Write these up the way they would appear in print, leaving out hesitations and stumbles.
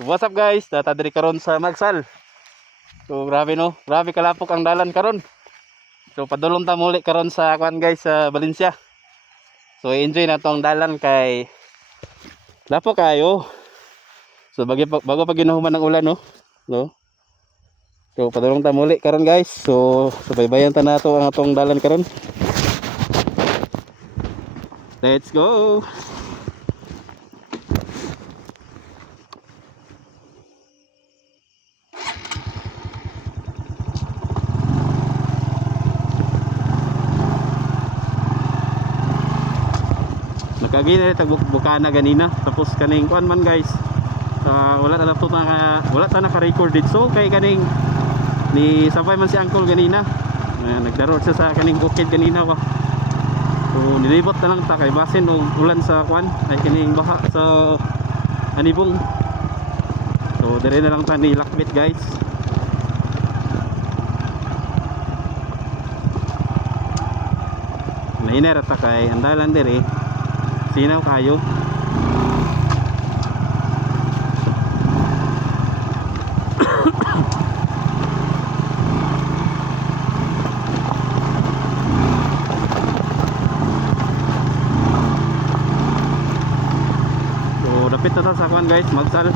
What's up guys? Data diri karon sa Magsal. So grabe no, grabe kalapok ang dalan karon. So padulong ta muli karon sa kuan guys sa Valencia. So enjoy na tong dalan kay lapok kayo. So bago pa ginahuman ng ulan no. No. So padulong ta muli karon guys. So subaybayan ta nato ang atong dalan karon. Let's go. Nakagina tagbukana ganina tapos kaning kuan man guys. Wala ta naka-record dito. So kay kaning ni sabay man si Uncle ganina. Nagdarot siya sa kaning bukid ganina ba. So nilibot na lang ta kay basin og ulan sa kuan ay kining baha sa Anibong. So dire na lang ta ni lakbit guys. Nainera ta kay andalan dire. Sinaw kayo. So dapit na ta sa kuan guys, Magsal.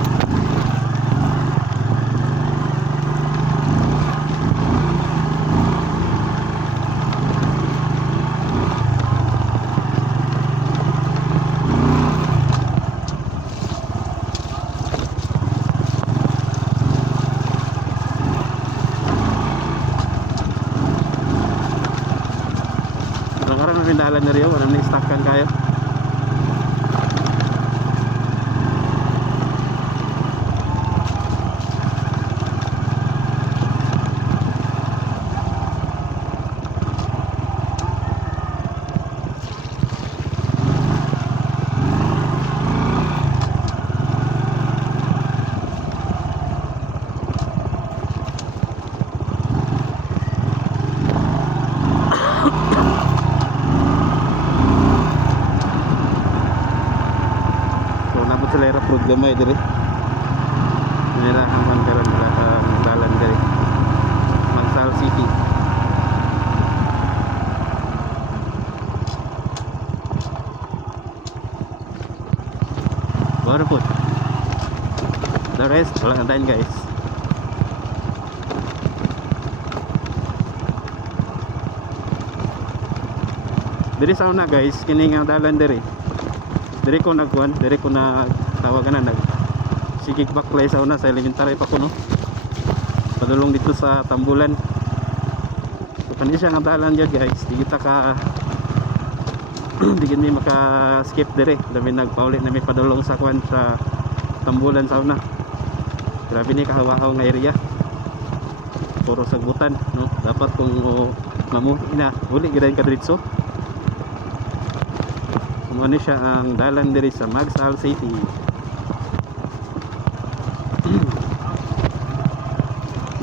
Dalan na rin, walang na-stackan kayo. Selera prod gamay diri. Nirahan man karon ang dalan diri. Magsal City. Baru po. The rest wala antayin guys. Diri sa una guys, kining ang dalan diri. Diri ko nagkuan, diri ko na tawagan na sigig baklay sa una sa elementary pa ko no. Padulong dito sa Tambulan. So kanina siya nga dalan dyan guys. Di kita ka di gini maka skip diri. Dami nagpaulit na may padulong sa kuan sa Tambulan sa una. Grabe ni kahawa-haw nga area. Puro sagbutan no. Dapat kung mamuhi na uli gidayon ka diretso. Ano siya ang dalan diri sa Magsal City.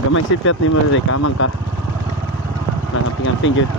Gamay sipyat ni mo diri kamang ka. Nangamping-amping gyud.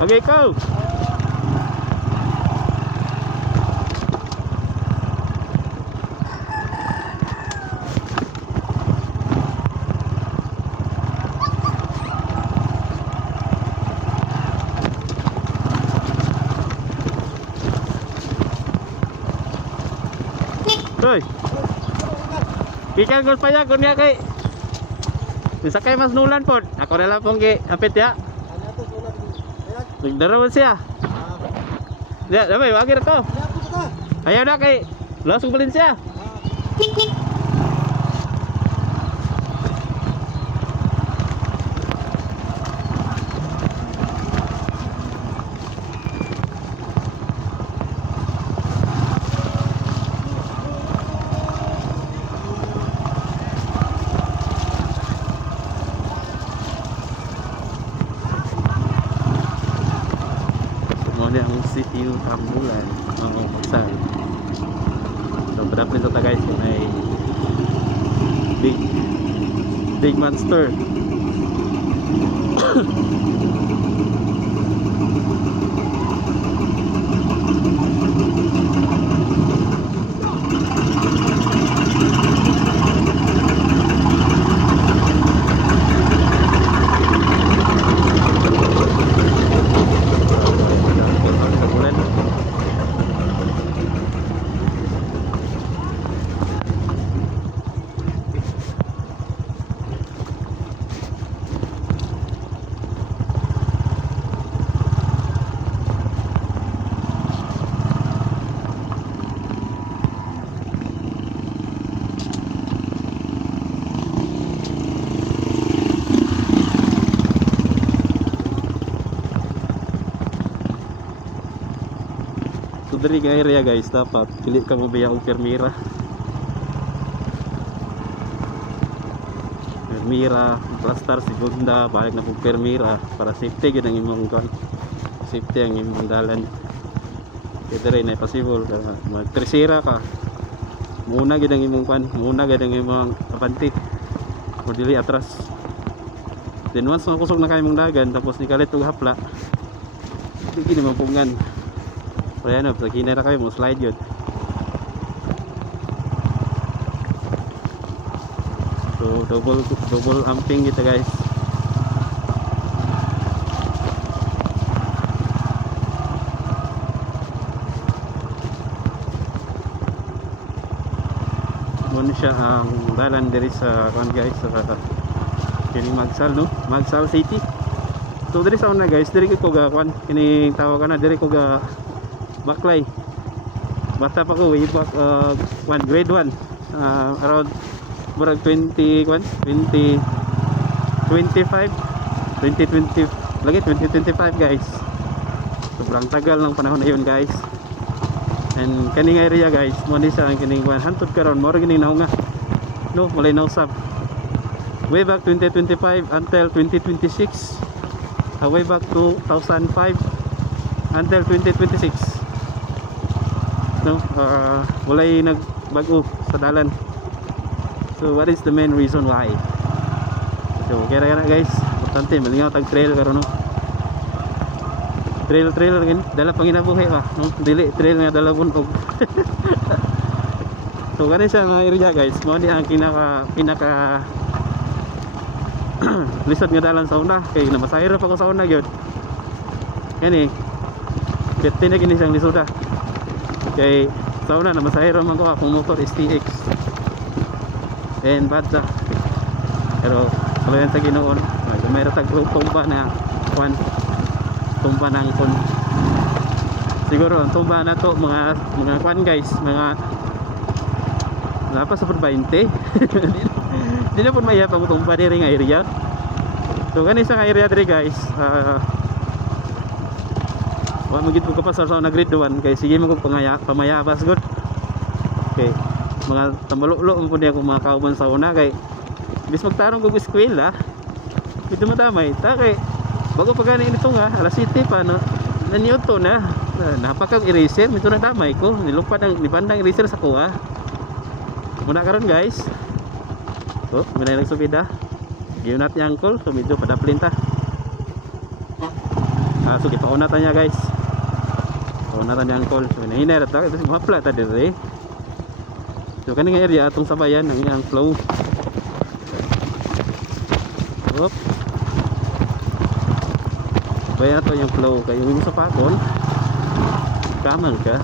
Okay, go! Hoy! Ikan gol pa ya, kung niya kay bisa kay mas nulan po. Ako na lang pong apit ya. Nagdarawan siya. Ya, damay, wagi na ko. Ayaw na kay lasong balin siya. Ambulan. Oo, magsal. So padapin sa guys kung may big monster. So diri ka area guys, dapat pili ka mo biya og permira. Permira, plastar segunda, balik na pug permira para safety gid ang imong kon. Safety ang imong dalan. Kaya diri na possible ka magtresira ka. Muna gid ang imong kon, muna gid ang imong abante. O dili atras. Then once makusog na kay imong dagan tapos ni kalit og hapla. Di gid mapungan. Pero yan o, pag hinera kayo mo slide yun. So double amping kita guys. Muna siya ang dalan diri sa kan guys sa kini Magsal no, Magsal City. So diri sa una guys, diri ko ga kan kini tawag na diri ko ga Baklay. Bata pa ko way back grade 1 around murag 20 2025 lagi 2025 guys. Sobrang tagal ng panahon na yun guys. And kaning area guys, mo ni sa ang kining hantod karon mo gini naunga. No, walay nausab. Way back 2025 until 2026. Way back 2005 until 2026. No, walay nagbago sa dalan. So what is the main reason why? So kaya na guys, importante malingaw tag trail karon no. Trail gani dala panginabuhi ba no, dili trail nga dala bunog. So kani siya nga area guys, mo ni ang pinaka lisod nga dalan sa una kay namasahiro pa ko sa una gyud. Kani pwede na gini siyang lisoda. Kay sa una na masahiro man ko akong motor STX and badza, pero kalayan sa Ginoon mayroon tag tumba na kwan, tumba ng kon siguro ang tumba na to mga kwan guys, mga napa sa 20 di na po maya pang tumba diri nga area. So kani sa area diri guys, wa magid ko kapasar sa grade 1 kay sige mo kog pamayabas good. Okay, mga tamalulo mo pud ako mga kauban sa una kay bis magtarong kog eskwela. Ito madamay ta kay bago pa gani nito nga alas 7 pa no. Naniuto na napakag eraser mito na damay ko nilupad ang nibandang eraser sa kuha. Muna karon guys. So, muna nagsubida. Giyon natin yung angkol, so medyo padaplin ta. So gipauna ta niya guys. Pauna ta niya angkol. So hinahina ta, ito si mapla ta dire. So kaning area atong sabayan ang iyang flow. Hop. Bayan to yung flow kay yung sa pakon. Kaman ka.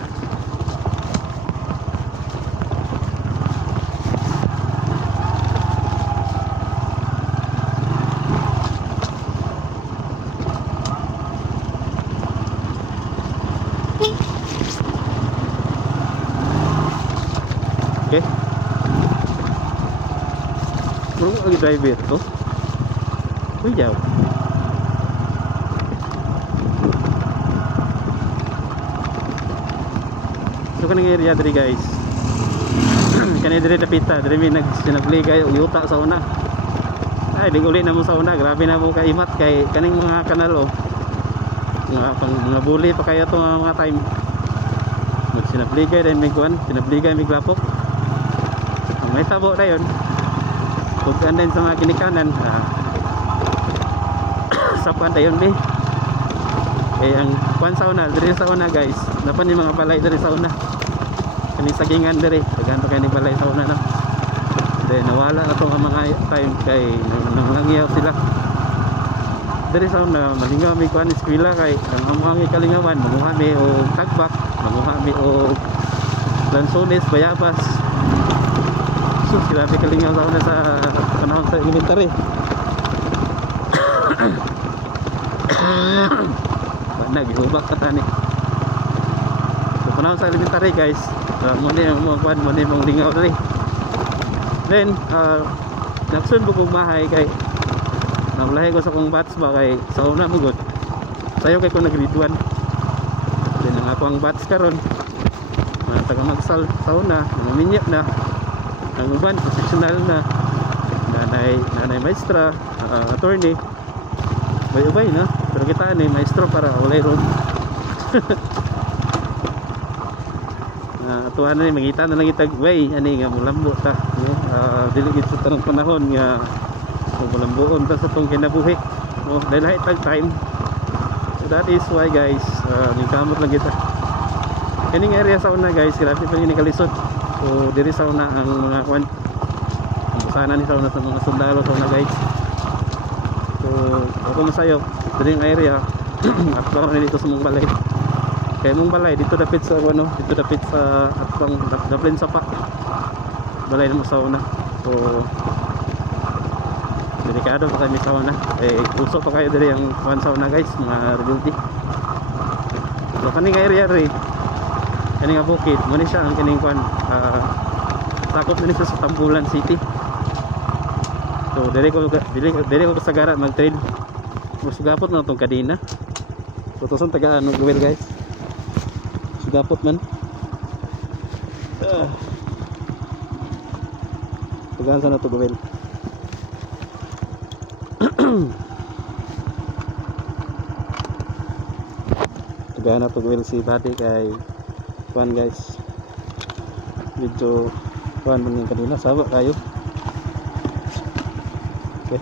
Okay. Bro, lagi driver to. Uy, jauh. So kanang area diri guys. Kani diri dapita, diri mi nagligay og yuta sa una. Ay, di uli na mo sa una, grabe na mo kaimat kay kaning mga kanal oh. Mga bully pa kaya to mga time. sinabligay din may kuan, sinabligay may glapok. Ang may tabo na yun. Tugkan din sa mga kinikanan. Sapan na yun eh ang kuan sa una, diri sa una guys, napan yung mga balay diri sa una. Kani sagingan diri, daghan pa kani balay sa una na. Then nawala na tong mga time kay nangangyaw sila. Diri sa una malingaw mi kuan eskwela kay ang mga kalingawan manguha mi og tagbak, manguha mi og lansones, bayabas. So sila kalingaw sa una sa panahon sa elementary. Nagihubak ka tani. So panahon sa elementary guys, muna yung mga kuan, muna yung mga lingaw na then nagsun bukong mahay kay nablahe ko sa kong bats ba kay sa una mo good sayo kay ko nagriduan. Then ang ako ang bats karon taga magsal sa una, naminyap na ang uban, professional na nanay maestra, attorney bay-ubay na, pero kita ni maestro para walay room. Tuhan na magita na lang itag way ani nga mulambo ta dili gid sa tanong panahon nga mulamboon ta sa tong kinabuhi dahil lahat tag time. So that is why guys ningkamot lang kita kining area sa una guys, grabe pa ni kalisod. So diri sa una ang mga kwan ang busana ni sa una sa mga sundalo sa una guys. So ako masayo diri ang area at baka dito sa mong balay. Kaya mong balay dito dapit sa ano, dito dapit sa atong daplin sa pa. Balay mo sa una. So delikado pa kami sa una. Uso pa kayo diri ang kuan sa una guys, mga realty. So kaning area ri. Kaning nga bukid, mo ni siya ang kining kuan sakop ni siya sa Tambulan City. So diri ko sa gara mag-trail. Musugapot na tong kadina. So tuson taga ano gawin guys. Sugapot man. Tagaan sana to gawin. Tagaan na to gawin si Bati kay kuan guys. Medyo kuan man yung kanina, sawa kayo. Okay.